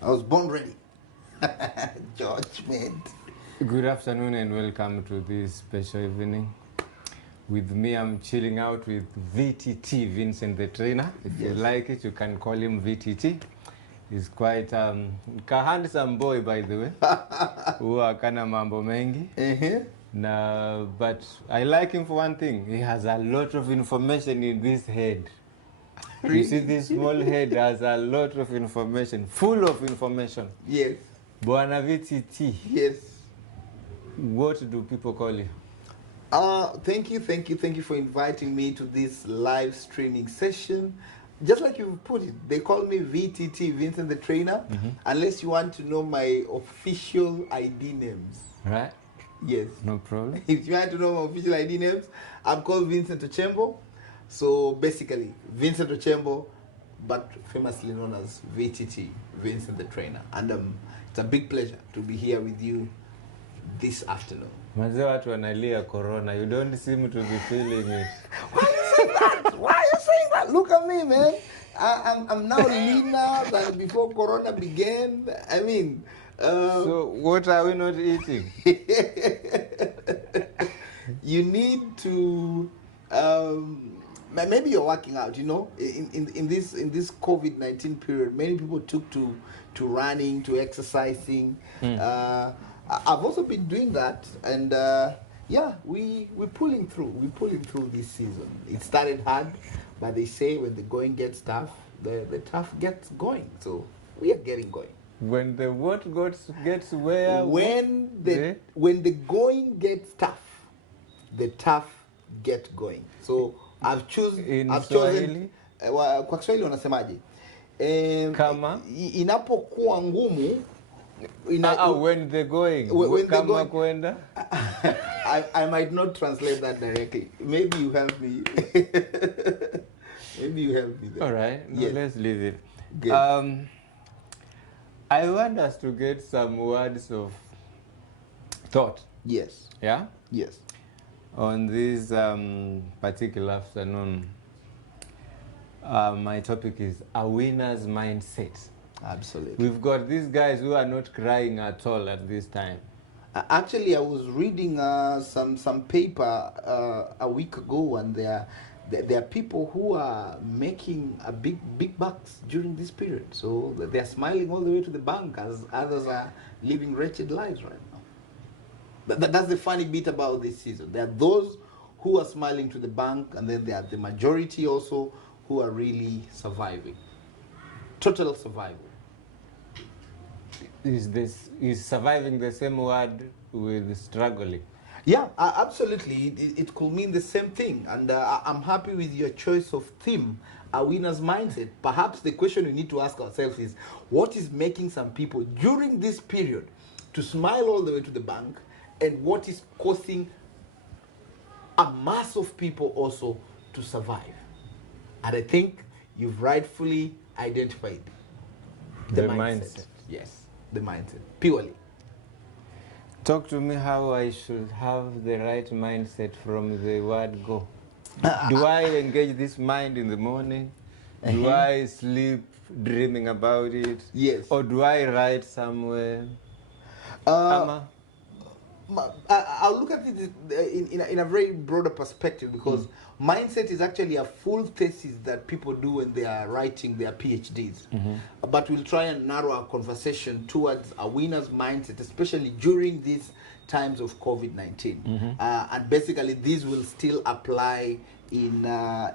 I was born ready. Judgment. Good afternoon and welcome to this special evening. With me, I'm chilling out with VTT, Vincent the trainer. If you like it, you can call him VTT. He's quite a handsome boy, by the way. Who akana mambo mengi. But I like him for one thing. He has a lot of information in this head. Really? You see, this small head has a lot of information, full of information. Yes. Bwana VTT. Yes. What do people call you? Thank you for inviting me to this live streaming session. Just like you put it, they call me VTT, Vincent the trainer, unless you want to know my official ID names. Right. Yes. No problem. If you want to know my official ID names, I'm called Vincent Ochembo. So basically, Vincent Ochembo, but famously known as VTT, Vincent the trainer. And it's a big pleasure to be here with you this afternoon. Mazee watu wanalia corona. You don't seem to be feeling it. Why are you saying that? Why are you saying that? Look at me, man. I'm now leaner than before corona began. I mean... so what are we not eating? You need to... maybe you're working out, you know. In this COVID-19 period, many people took to running, to exercising. I've also been doing that, and we're pulling through. We're pulling through this season. It started hard, but they say when the going gets tough, the tough gets going. So we are getting going. When the what gets where? When the going gets tough, the tough get going. So I've chosen. Kwa Kiswahili wanasemaje? Kama inapokuwa ngumu. When they're going, kama kwenda. I might not translate that directly. Maybe you help me. Maybe you help me there. All right. No, let's leave it. Good. I want us to get some words of thought. Yes. Yeah? Yes. On this particular afternoon, my topic is a winner's mindset. Absolutely. We've got these guys who are not crying at all at this time. Actually, I was reading some paper a week ago, and there are people who are making a big bucks during this period. So they are smiling all the way to the bank, as others are living wretched lives right now. That's the funny bit about this season. There are those who are smiling to the bank, and then there are the majority also who are really surviving. Total survival. Is surviving the same word with struggling? Yeah, absolutely. It could mean the same thing. And I'm happy with your choice of theme, a winner's mindset. Perhaps the question we need to ask ourselves is, what is making some people during this period to smile all the way to the bank, and what is causing a mass of people also to survive? And I think you've rightfully identified the mindset. Yes. The mindset, purely. Talk to me how I should have the right mindset from the word go. Do I engage this mind in the morning? Do I sleep dreaming about it? Yes. Or do I write somewhere? I'll look at it in a very broader perspective, because mindset is actually a full thesis that people do when they are writing their PhDs. But we'll try and narrow our conversation towards a winner's mindset, especially during these times of COVID-19. And basically, these will still apply in our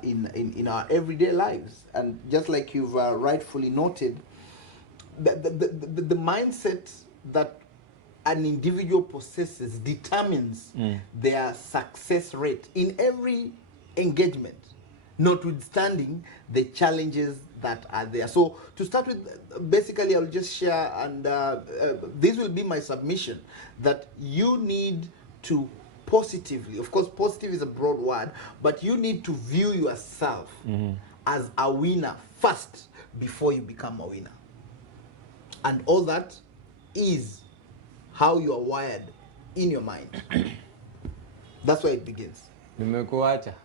everyday lives. And just like you've rightfully noted, the mindset that an individual possesses determines their success rate in every engagement, notwithstanding the challenges that are there. So to start with, basically I'll just share, and this will be my submission, that you need to positively, of course positive is a broad word, but you need to view yourself as a winner first before you become a winner. And all that is how you are wired in your mind. That's where it begins. Nimekuacha.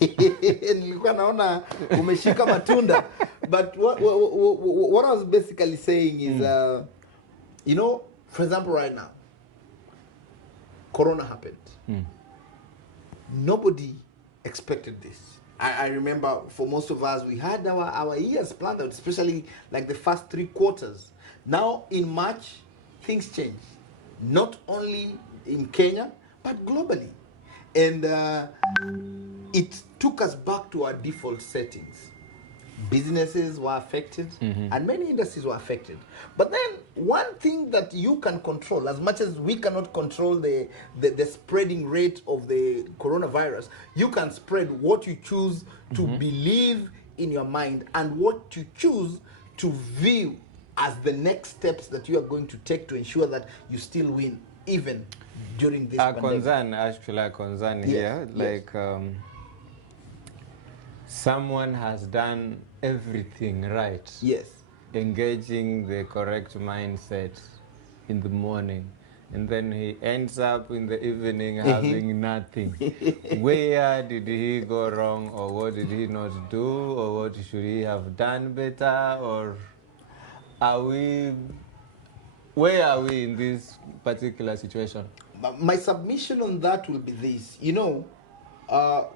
Nilikuwa naona umeshika matunda. But what I was basically saying is, you know, for example, right now, Corona happened. Nobody expected this. I remember for most of us, we had our years planned out, especially like the first 3 quarters. Now in March, things changed. Not only in Kenya, but globally. And it took us back to our default settings. Businesses were affected, and many industries were affected. But then one thing that you can control, as much as we cannot control the spreading rate of the coronavirus, you can spread what you choose to believe in your mind and what you choose to view as the next steps that you are going to take to ensure that you still win even during this pandemic. A concern here, like someone has done everything right. Yes. Engaging the correct mindset in the morning, and then he ends up in the evening having nothing. Where did he go wrong, or what did he not do, or what should he have done better, or where are we in this particular situation? My submission on that will be this. You know,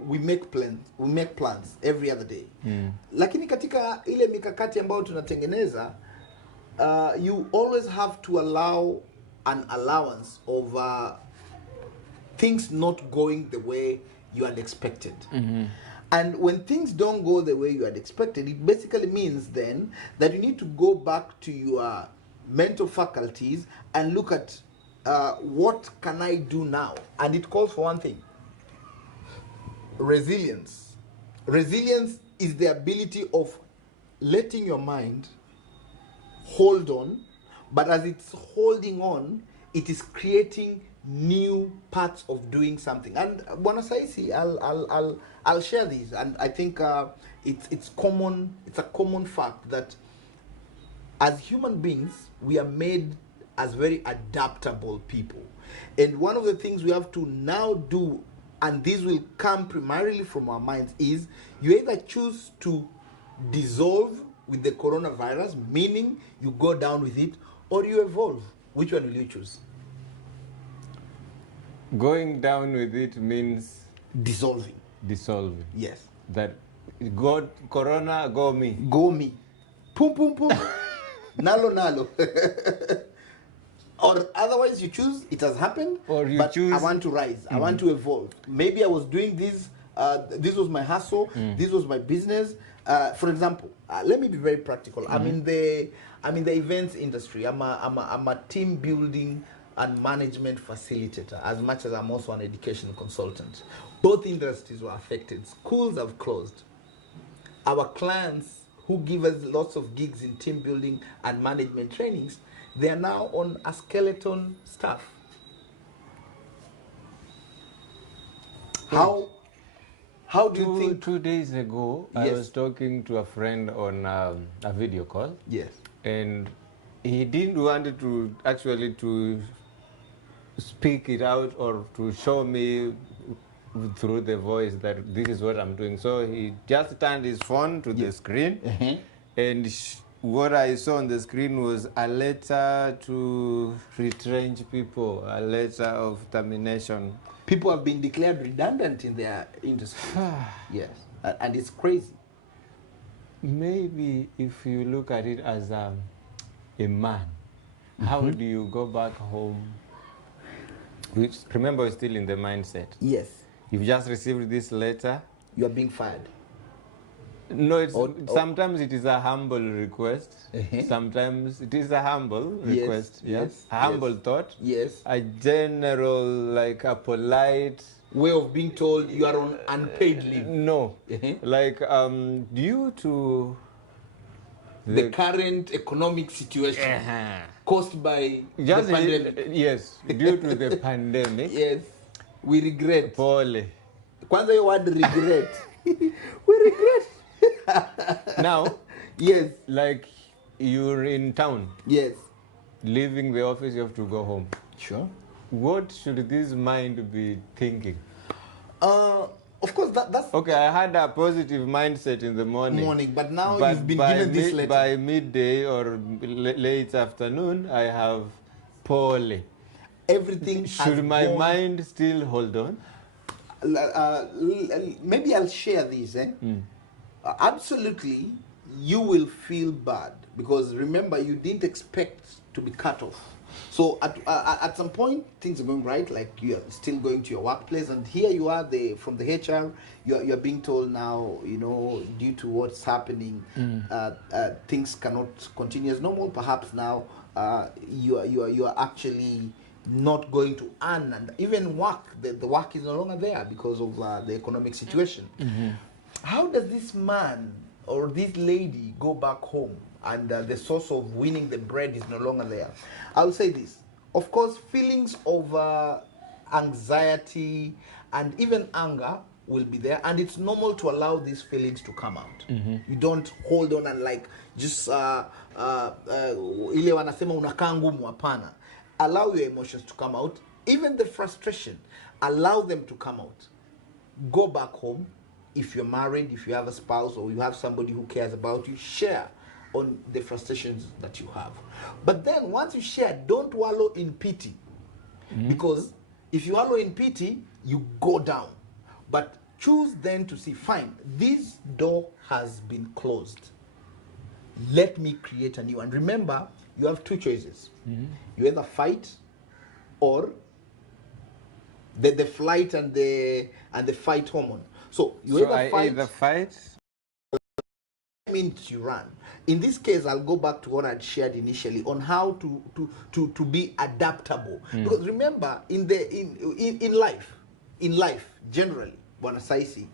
we make plans every other day. Lakini katika ile mikakati ambayo tunatengeneza, you always have to allow an allowance of things not going the way you had expected. And when things don't go the way you had expected, it basically means then that you need to go back to your mental faculties and look at what can I do now? And it calls for one thing: resilience. Resilience is the ability of letting your mind hold on, but as it's holding on, it is creating new parts of doing something. And Bwana Saisi, I'll share this, and I think it's common. It's a common fact that as human beings, we are made as very adaptable people. And one of the things we have to now do, and this will come primarily from our minds, is you either choose to dissolve with the coronavirus, meaning you go down with it, or you evolve. Which one will you choose? Going down with it means Dissolving. dissolving. Yes. That go Corona, go me. Go me. Pum pum pum. Nalo nalo. Or otherwise you choose, it has happened, Or you but choose- I want to rise. I want to evolve. Maybe I was doing this, this was my hustle, this was my business. For example, let me be very practical. I'm in the events industry. I'm a team building and management facilitator, as much as I'm also an education consultant. Both industries were affected. Schools have closed. Our clients who give us lots of gigs in team building and management trainings, they are now on a skeleton staff. How do you think? 2 days ago, I Yes. was talking to a friend on a video call, Yes. and he didn't want to actually to speak it out or to show me through the voice that this is what I'm doing. So he just turned his phone to the screen, and what I saw on the screen was a letter to retrench people, a letter of termination. People have been declared redundant in their industry. Yes. And it's crazy. Maybe if you look at it as a man, how do you go back home? Which, remember, we're still in the mindset. Yes. You've just received this letter. You are being fired. No, it's Or- sometimes it is a humble request. Sometimes it is a humble request. yes, A humble yes. thought. Yes. A general, like a polite. Way of being told you are on unpaid leave. No, like due to The current economic situation caused by just the pandemic. yes, due to the pandemic. Yes. We regret. Pole. Kwanza your word regret. We regret. Now, Yes. like you're in town, Yes. leaving the office, you have to go home. Sure. What should this mind be thinking? Of course, that's Okay, I had a positive mindset in the morning. but now But you've been given this letter. by midday or late afternoon, I have poorly. Everything Should has my gone. mind still hold on? Maybe I'll share this. Absolutely, you will feel bad because remember you didn't expect to be cut off. So at some point things are going right, like you are still going to your workplace, and here you are, from the HR, you're being told now, due to what's happening, things cannot continue as normal. Perhaps now you are actually not going to earn and even work. The work is no longer there because of the economic situation. How does this man or this lady go back home and the source of winning the bread is no longer there? I'll say this. Of course, feelings of anxiety and even anger will be there, and it's normal to allow these feelings to come out. You don't hold on and like just ile wanasema unakaa ngumu, hapana. Allow your emotions to come out, even the frustration, allow them to come out. Go back home. If you're married, if you have a spouse or you have somebody who cares about you, share on the frustrations that you have. But then once you share, don't wallow in pity. Because if you wallow in pity, you go down. But choose then to see, fine, this door has been closed. Let me create a new. And remember, you have two choices. You either fight or the flight and the fight hormone. So you either fight. Means you run. In this case, I'll go back to what I'd shared initially on how to be adaptable. Because remember, in life generally, Bwana Saisi,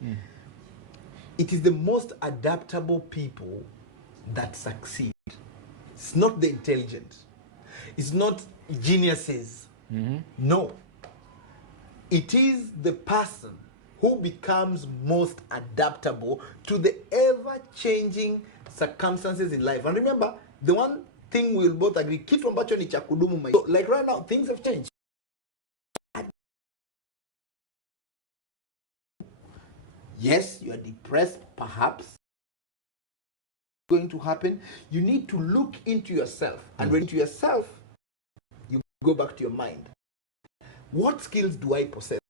it is the most adaptable people that succeed. It's not the intelligent. It's not geniuses. No. It is the person who becomes most adaptable to the ever-changing circumstances in life. And remember, the one thing we'll both agree, kitu ambacho ni cha kudumu maisha. So, like right now, things have changed. Yes, you are depressed, perhaps. Going to happen. You need to look into yourself. And when into yourself, you go back to your mind. What skills do I possess?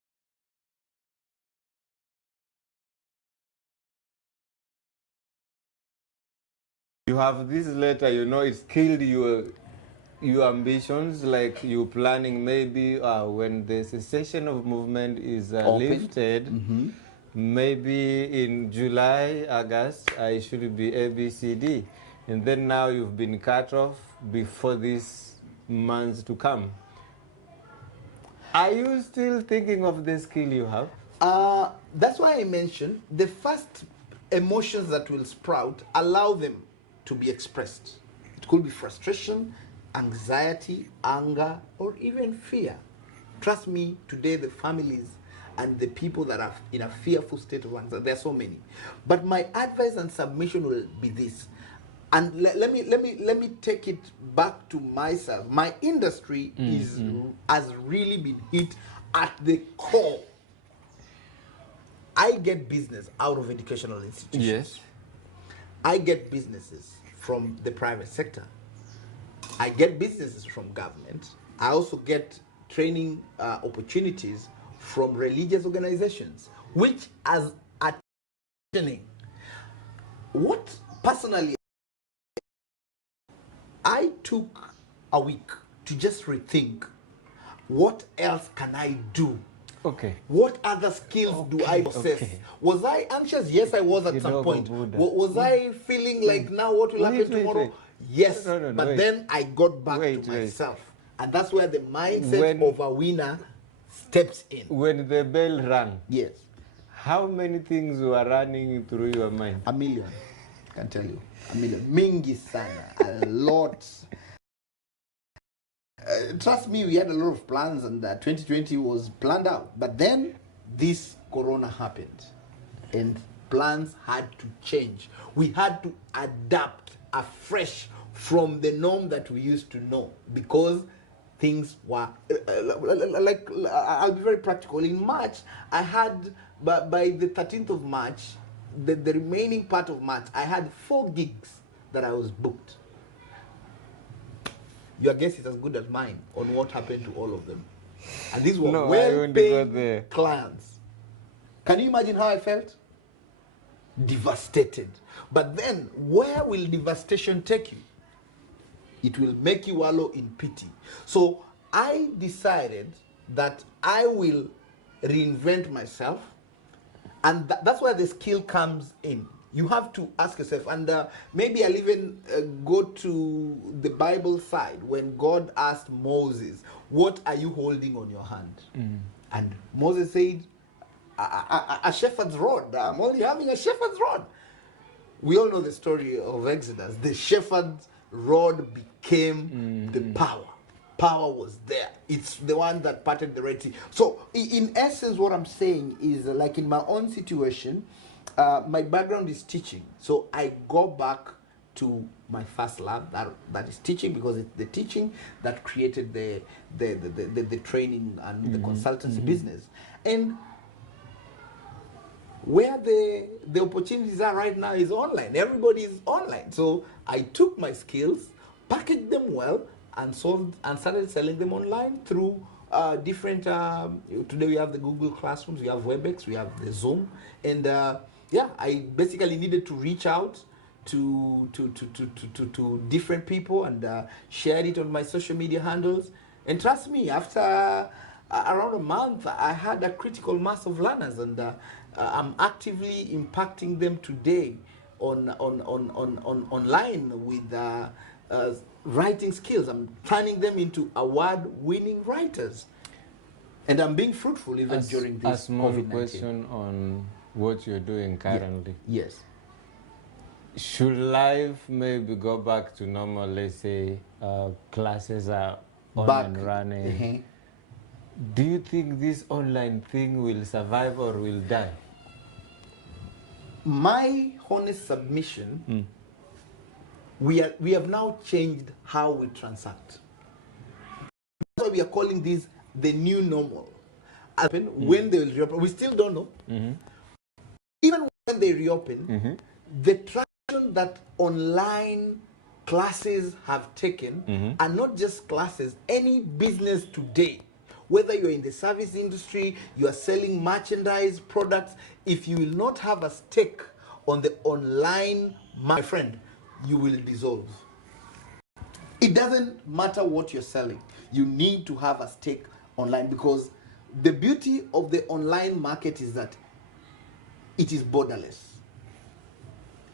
You have this letter, it's killed your ambitions, like you planning maybe when the cessation of movement is lifted, maybe in July, August, I should be ABCD. And then now you've been cut off before these months to come. Are you still thinking of the skill you have? That's why I mentioned the first emotions that will sprout, allow them to be expressed. It could be frustration, anxiety, anger, or even fear. Trust me, today the families and the people that are in a fearful state of anxiety, there are so many. But my advice and submission will be this. And let me take it back to myself. My industry has really been hit at the core. I get business out of educational institutions. Yes. I get businesses from the private sector. I get businesses from government. I also get training opportunities from religious organizations, which as attending. What personally, I took a week to just rethink, what else can I do? Okay. What other skills do I possess? Okay. Was I anxious? Yes, I was at some point. Was I feeling like now what will happen tomorrow? Yes, but then I got back to myself. And that's where the mindset of a winner steps in. When the bell rang, yes, how many things were running through your mind? A million, I can tell you. A million. Mingi sana. A lot. Trust me, we had a lot of plans, and 2020 was planned out. But then this corona happened, and plans had to change. We had to adapt afresh from the norm that we used to know, because things were like, I'll be very practical. In March, I had but by the 13th of March, the remaining part of March, I had 4 gigs that I was booked. Your guess is as good as mine on what happened to all of them. And these were well-paying clients. Can you imagine how I felt? Devastated. But then, where will devastation take you? It will make you wallow in pity. So I decided that I will reinvent myself, and that's where the skill comes in. You have to ask yourself, and maybe I'll even go to the Bible side when God asked Moses, what are you holding on your hand? And Moses said, a shepherd's rod. I'm only having a shepherd's rod. We all know the story of Exodus. The shepherd's rod became the power. Power was there. It's the one that parted the Red Sea. So in essence, what I'm saying is, like in my own situation, my background is teaching. So I go back to my first love, that is teaching, because it's the teaching that created the training and the consultancy business. And where the opportunities are right now is online. Everybody is online. So I took my skills, packaged them well, and sold and started selling them online through different. Today we have the Google Classrooms, we have WebEx, we have the Zoom, and yeah, I basically needed to reach out to different people and shared it on my social media handles. And trust me, after around a month, I had a critical mass of learners, and I'm actively impacting them today on online with writing skills. I'm turning them into award-winning writers, and I'm being fruitful even during this. A small COVID-19 question on what you're doing currently. Yeah. Yes. Should life maybe go back to normal? Let's say classes are on and running. Do you think this online thing will survive or will die? My honest submission, we have now changed how we transact. That's why we are calling this the new normal. When they will reopen, we still don't know. Even when they reopen, the traction that online classes have taken are not just classes. Any business today, whether you're in the service industry, you are selling merchandise, products, if you will not have a stake on the online, my friend, you will dissolve. It doesn't matter what you're selling. You need to have a stake online, because the beauty of the online market is that it is borderless.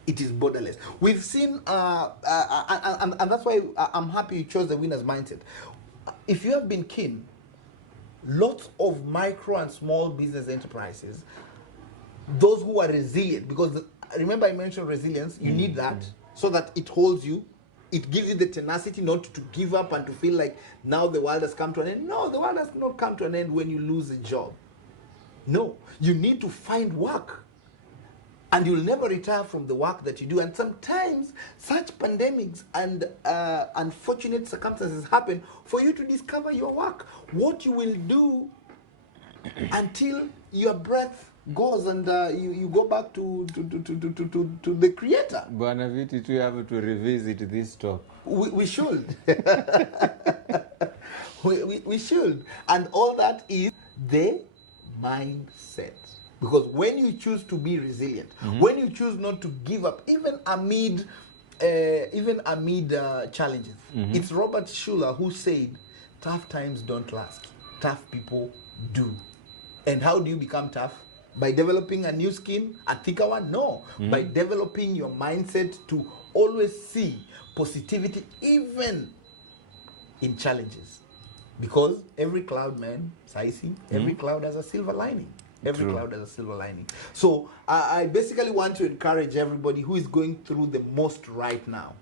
It is borderless. We've seen, and that's why I'm happy you chose the winner's mindset. If you have been keen, lots of micro and small business enterprises, those who are resilient, because remember I mentioned resilience, you need that so that it holds you. It gives you the tenacity not to give up and to feel like now the world has come to an end. No, the world has not come to an end when you lose a job. No, you need to find work. And you'll never retire from the work that you do. And sometimes such pandemics and unfortunate circumstances happen for you to discover your work. What you will do until your breath goes and you go back to the creator. Bwana Viti, we have to revisit this talk. We should. we should. And all that is the mindset. Because when you choose to be resilient, when you choose not to give up, even amid challenges, it's Robert Schuller who said, tough times don't last. Tough people do. And how do you become tough? By developing a new skin, a thicker one? No. By developing your mindset to always see positivity even in challenges. Because every cloud, man, Saisi, every cloud has a silver lining. Every cloud has a silver lining. So I basically want to encourage everybody who is going through the most right now.